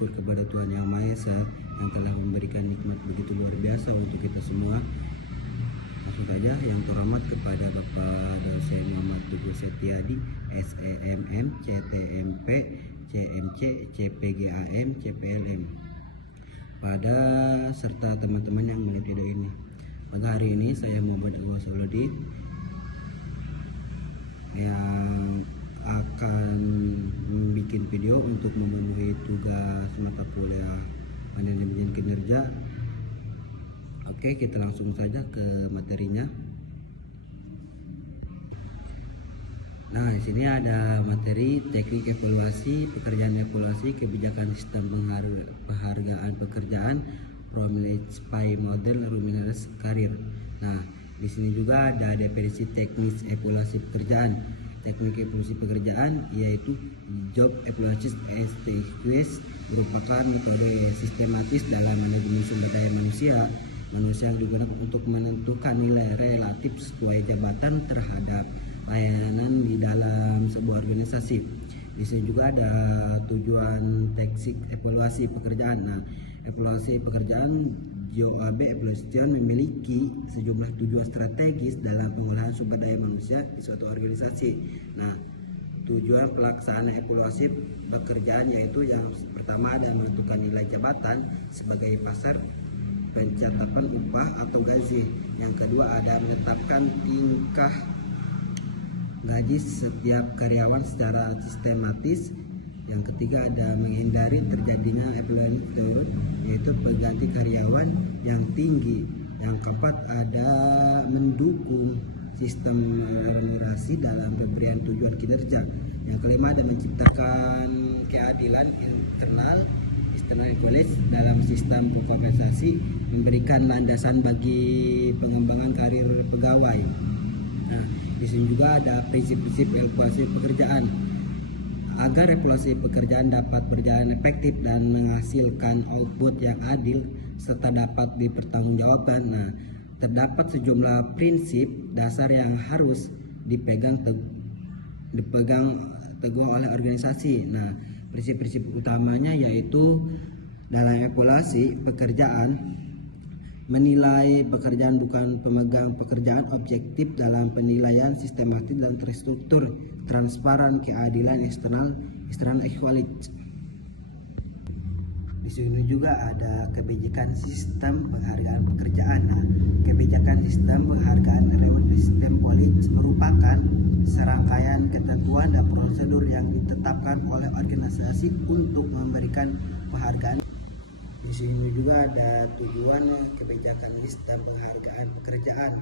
bersyukur kepada Tuhan Yang Maha Esa yang telah memberikan nikmat begitu luar biasa untuk kita semua. Langsung saja yang terhormat kepada Bapak dosen Muhammad Teguh Setiadi, SEMM, CTMP, CMC, CPGAM, CPLM, pada serta teman-teman yang mengikuti ini. Pada hari ini saya Muhammad Teguh Setiadi yang akan membuat video untuk memenuhi tugas mata kuliah manajemen kinerja. Oke, kita langsung saja ke materinya. Nah, di sini ada materi teknik evaluasi, pekerjaan evaluasi, kebijakan sistem penghargaan pekerjaan, Romlech Pay Model, Remunerasi Karir. Nah, di sini juga ada definisi teknis evaluasi pekerjaan. Teknik evaluasi pekerjaan yaitu job evaluation quiz, merupakan metode sistematis dalam manajemen sumber daya manusia yang digunakan untuk menentukan nilai relatif sesuai jabatan terhadap layanan di dalam sebuah organisasi. Di sini juga ada tujuan teknik evaluasi pekerjaan. Nah, evaluasi pekerjaan JOAB Evaluation memiliki sejumlah tujuan strategis dalam pengolahan sumber daya manusia di suatu organisasi. Nah, tujuan pelaksanaan evaluasi pekerjaan yaitu yang pertama ada menentukan nilai jabatan sebagai pasar pencatatan upah atau gaji. Yang kedua ada menetapkan tingkah gaji setiap karyawan secara sistematis. Yang ketiga ada menghindari terjadinya evaluator yaitu pengganti karyawan yang tinggi. Yang keempat ada mendukung sistem remunerasi dalam pemberian tujuan kinerja. Yang kelima ada menciptakan keadilan external evaluation dalam sistem kompensasi, memberikan landasan bagi pengembangan karir pegawai. Nah, di sini juga ada prinsip-prinsip evaluasi pekerjaan. Agar evaluasi pekerjaan dapat berjalan efektif dan menghasilkan output yang adil serta dapat dipertanggungjawabkan. Nah, terdapat sejumlah prinsip dasar yang harus dipegang teguh oleh organisasi. Nah, prinsip-prinsip utamanya yaitu dalam evaluasi pekerjaan, menilai pekerjaan bukan pemegang pekerjaan, objektif dalam penilaian, sistematis dan terstruktur, transparan, keadilan, eksternal equality. Di sini juga ada kebijakan sistem penghargaan pekerjaan. Nah, kebijakan sistem penghargaan system policy merupakan serangkaian ketentuan dan prosedur yang ditetapkan oleh organisasi untuk memberikan penghargaan. Di sini juga ada tujuan kebijakan sistem penghargaan pekerjaan.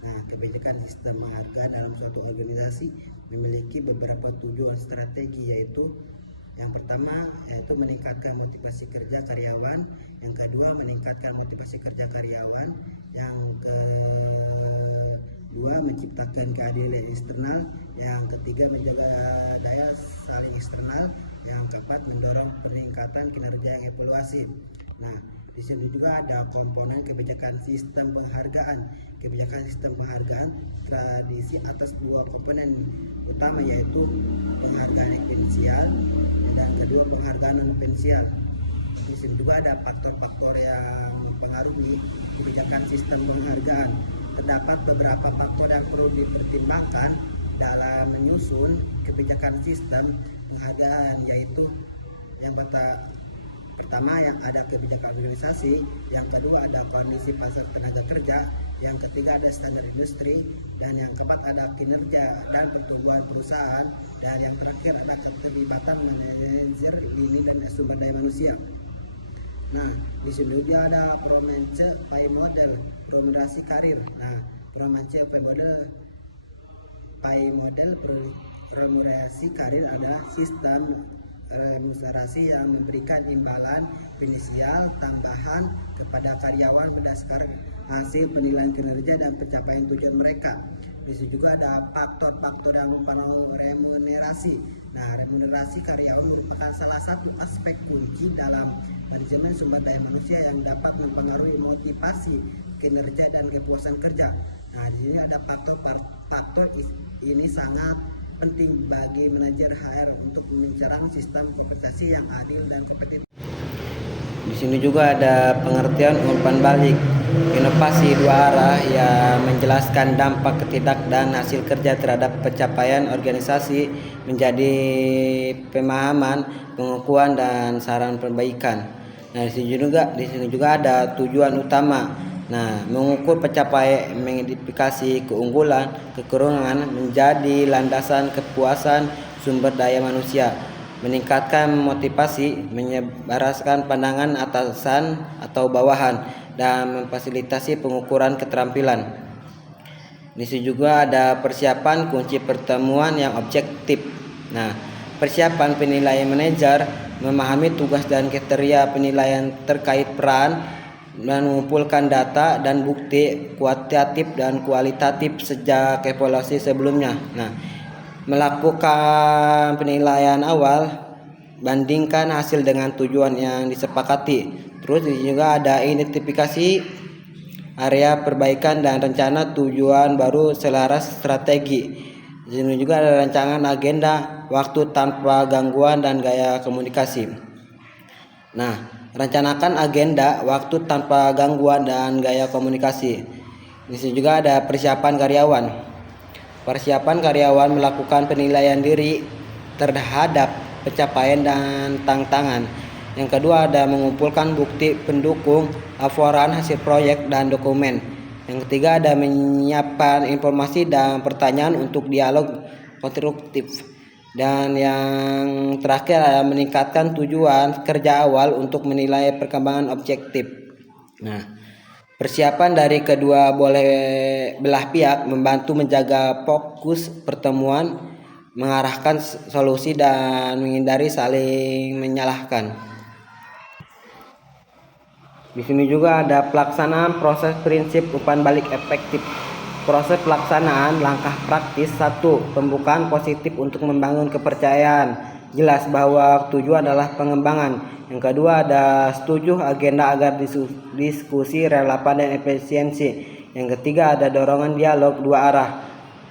Nah, kebijakan sistem penghargaan dalam suatu organisasi memiliki beberapa tujuan strategi, yaitu yang pertama yaitu meningkatkan motivasi kerja karyawan, yang kedua meningkatkan motivasi kerja karyawan, yang kedua menciptakan keadilan eksternal, yang ketiga menjaga daya saing eksternal, yang keempat mendorong peningkatan kinerja evaluasi. Nah, di sini juga ada komponen kebijakan sistem penghargaan. Kebijakan sistem penghargaan tradisi atas dua komponen utama, yaitu penghargaan esensial dan kedua penghargaan non esensial. Di sini juga ada faktor-faktor yang mempengaruhi kebijakan sistem penghargaan. Terdapat beberapa faktor yang perlu dipertimbangkan dalam menyusun kebijakan sistem penghargaan, yaitu yang pertama yang ada kebijakan organisasi, yang kedua ada kondisi pasar tenaga kerja, yang ketiga ada standar industri, dan yang keempat ada kinerja dan pertumbuhan perusahaan, dan yang terakhir ada keterlibatan manajer ini dan sumber daya manusia. Nah, di sini juga ada Romlech Pay Model, remunerasi karir. Nah, Romlech Pay Model remunerasi karir adalah sistem remunerasi yang memberikan imbalan finansial tambahan kepada karyawan berdasarkan hasil penilaian kinerja dan pencapaian tujuan mereka. Di sini juga ada faktor-faktor yang mempengaruhi remunerasi. Nah, remunerasi karyawan merupakan salah satu aspek kunci dalam manajemen sumber daya manusia yang dapat mempengaruhi motivasi, kinerja, dan kepuasan kerja. Nah, di sini ada faktor ini sangat penting bagi manajer HR untuk mencerang sistem kompensasi yang adil dan kompetitif. Di sini juga ada pengertian umpan balik. Inovasi dua arah yang menjelaskan dampak ketidak dan hasil kerja terhadap pencapaian organisasi menjadi pemahaman, pengukuhan dan saran perbaikan. Nah, di sini juga ada tujuan utama. Nah, mengukur pencapaian, mengidentifikasi keunggulan, kekurangan menjadi landasan kepuasan sumber daya manusia, meningkatkan motivasi, menyebarkan pandangan atasan atau bawahan, dan memfasilitasi pengukuran keterampilan. Di sini juga ada persiapan kunci pertemuan yang objektif. Nah, persiapan penilaian manajer memahami tugas dan kriteria penilaian terkait peran dan mengumpulkan data dan bukti kuantitatif dan kualitatif sejak evaluasi sebelumnya. Nah, melakukan penilaian awal, bandingkan hasil dengan tujuan yang disepakati. Terus juga ada identifikasi area perbaikan dan rencana tujuan baru selaras strategi. Di sini juga ada rancangan agenda, waktu tanpa gangguan dan gaya komunikasi. Nah, rencanakan agenda, waktu tanpa gangguan dan gaya komunikasi. Di sini juga ada persiapan karyawan. Persiapan karyawan melakukan penilaian diri terhadap pencapaian dan tantangan. Yang kedua ada mengumpulkan bukti pendukung, laporan hasil proyek dan dokumen. Yang ketiga ada menyiapkan informasi dan pertanyaan untuk dialog konstruktif. Dan yang terakhir ada meningkatkan tujuan kerja awal untuk menilai perkembangan objektif. Nah, persiapan dari kedua belah pihak membantu menjaga fokus pertemuan, mengarahkan solusi dan menghindari saling menyalahkan. Di sini juga ada pelaksanaan proses prinsip umpan balik efektif. Proses pelaksanaan langkah praktis 1. Pembukaan positif untuk membangun kepercayaan. Jelas bahwa tujuan adalah pengembangan. Yang kedua ada setuju agenda agar diskusi relevan dan efisiensi. Yang ketiga ada dorongan dialog dua arah.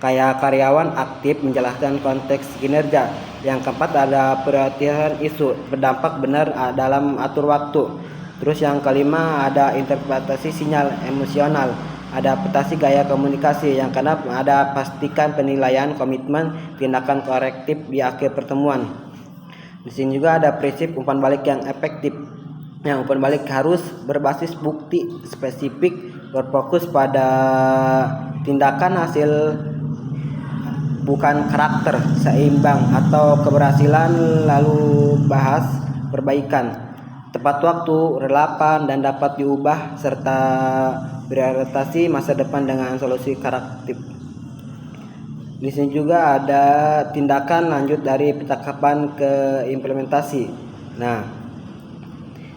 Kayak karyawan aktif menjelaskan konteks kinerja. Yang keempat ada perhatian isu berdampak benar dalam atur waktu. Terus yang kelima ada interpretasi sinyal emosional, adaptasi gaya komunikasi. Yang keenam ada pastikan penilaian komitmen tindakan korektif di akhir pertemuan. Di sini juga ada prinsip umpan balik yang efektif. Yang umpan balik harus berbasis bukti spesifik, berfokus pada tindakan hasil bukan karakter, seimbang atau keberhasilan, lalu bahas perbaikan. Tepat waktu, relevan dan dapat diubah serta berorientasi masa depan dengan solusi karakter. Di sini juga ada tindakan lanjut dari percakapan ke implementasi. Nah,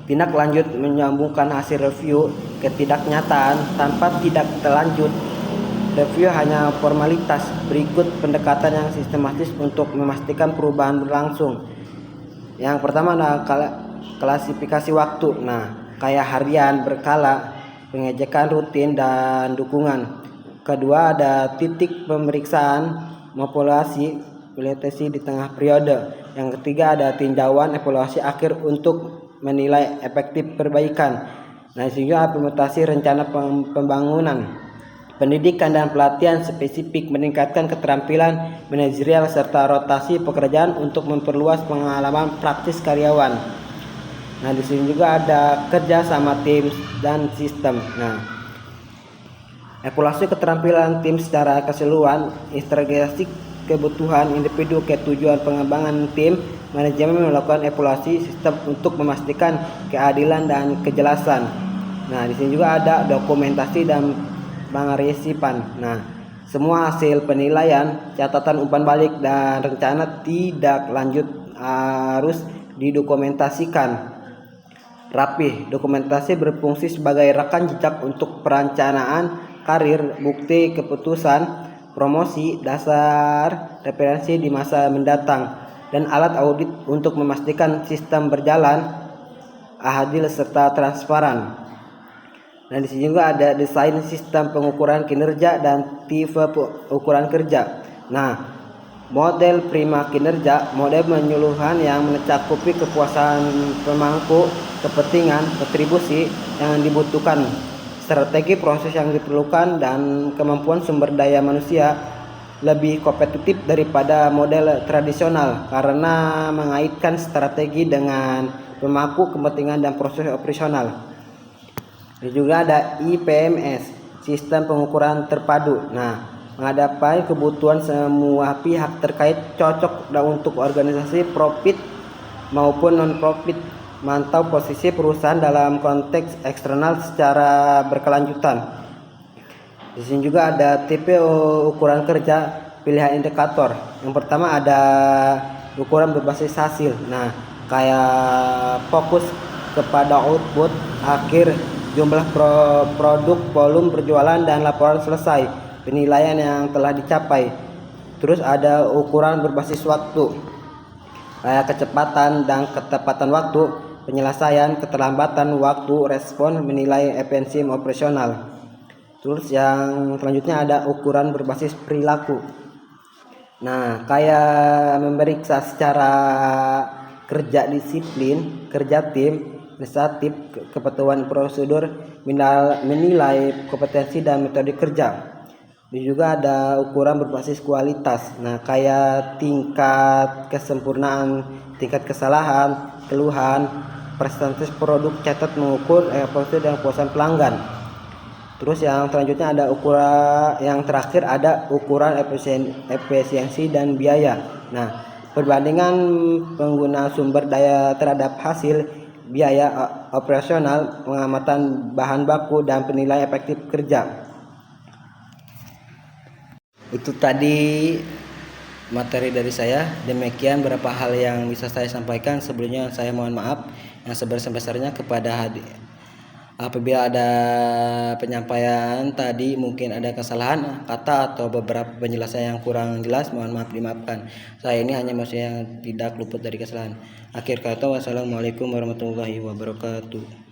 tindak lanjut menyambungkan hasil review ke tindak-nyataan tanpa tidak terlanjut. Review hanya formalitas, berikut pendekatan yang sistematis untuk memastikan perubahan berlangsung. Yang pertama adalah klasifikasi waktu. Nah, kayak harian, berkala, pengecekan rutin dan dukungan. Kedua ada titik pemeriksaan, evaluasi di tengah periode. Yang ketiga ada tinjauan evaluasi akhir untuk menilai efektif perbaikan. Nah, sehingga implementasi rencana pembangunan, pendidikan dan pelatihan spesifik, meningkatkan keterampilan manajerial serta rotasi pekerjaan untuk memperluas pengalaman praktis karyawan. Nah, di sini juga ada kerja sama tim dan sistem. Nah, evaluasi keterampilan tim secara keseluruhan, integrasi kebutuhan individu ke tujuan pengembangan tim. Manajemen melakukan evaluasi sistem untuk memastikan keadilan dan kejelasan. Nah, di sini juga ada dokumentasi dan pengaresipan. Nah, semua hasil penilaian, catatan umpan balik dan rencana tidak lanjut harus didokumentasikan rapih. Dokumentasi berfungsi sebagai rekam jejak untuk perencanaan karir, bukti keputusan, promosi, dasar referensi di masa mendatang, dan alat audit untuk memastikan sistem berjalan adil serta transparan. Nah, di sini juga ada desain sistem pengukuran kinerja dan tipe ukuran kerja. Nah, Model prima kinerja, model menyeluruhan yang mencakupi kepuasan pemangku kepentingan, kontribusi yang dibutuhkan, strategi proses yang diperlukan, dan kemampuan sumber daya manusia lebih kompetitif daripada model tradisional karena mengaitkan strategi dengan pemangku kepentingan dan proses operasional. Dan juga ada IPMS, sistem pengukuran terpadu. Nah, menghadapi kebutuhan semua pihak terkait cocok untuk organisasi profit maupun non-profit, mantau posisi perusahaan dalam konteks eksternal secara berkelanjutan. Di sini juga ada tipe ukuran kerja, pilihan indikator. Yang pertama ada ukuran berbasis hasil. Nah, kayak fokus kepada output akhir, jumlah produk, volume berjualan, dan laporan selesai, penilaian yang telah dicapai. Terus ada ukuran berbasis waktu, kayak kecepatan dan ketepatan waktu penyelesaian, keterlambatan waktu respon, menilai efisiensi operasional. Terus yang selanjutnya ada ukuran berbasis perilaku. Nah, kayak memeriksa secara kerja disiplin, kerja tim, inisiatif, kepatuhan prosedur, menilai kompetensi dan metode kerja. Dan juga ada ukuran berbasis kualitas. Nah, kayak tingkat kesempurnaan, tingkat kesalahan, keluhan, presentasi produk, catat, mengukur evaluasi dan kepuasan pelanggan. Terus yang selanjutnya ada ukuran, yang terakhir ada ukuran efisiensi dan biaya. Nah, perbandingan pengguna sumber daya terhadap hasil, biaya operasional, pengamatan bahan baku, dan penilaian efektif kerja. Itu tadi materi dari saya. Demikian beberapa hal yang bisa saya sampaikan. Sebelumnya saya mohon maaf yang sebesar-besarnya kepada apabila ada penyampaian tadi mungkin ada kesalahan kata atau beberapa penjelasan yang kurang jelas, mohon maaf dimaafkan. Saya ini hanya manusia yang tidak luput dari kesalahan. Akhir kata, wassalamualaikum warahmatullahi wabarakatuh.